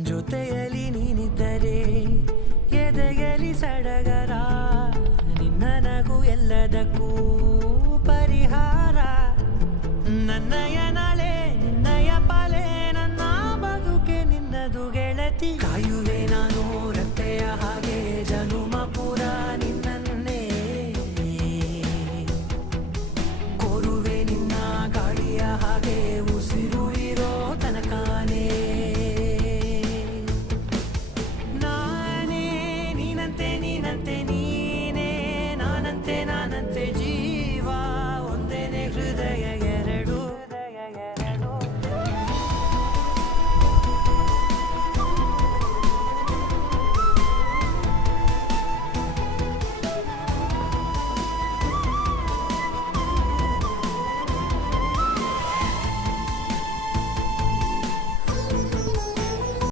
ಜೊತೆಯಲ್ಲಿ ನೀನಿದ್ದರೆ ಎದೆಯಲಿ ಸಡಗರ, ನಿನ್ನ ನಗು ಎಲ್ಲದಕ್ಕೂ ಪರಿಹಾರ. ನನ್ನಯ ನಾಳೆ ನಿನ್ನಯ ಪಾಲೆ, ನನ್ನ ಬದುಕೆ ನಿನ್ನದು ಗೆಳತಿ. ಕಾಯುವೆ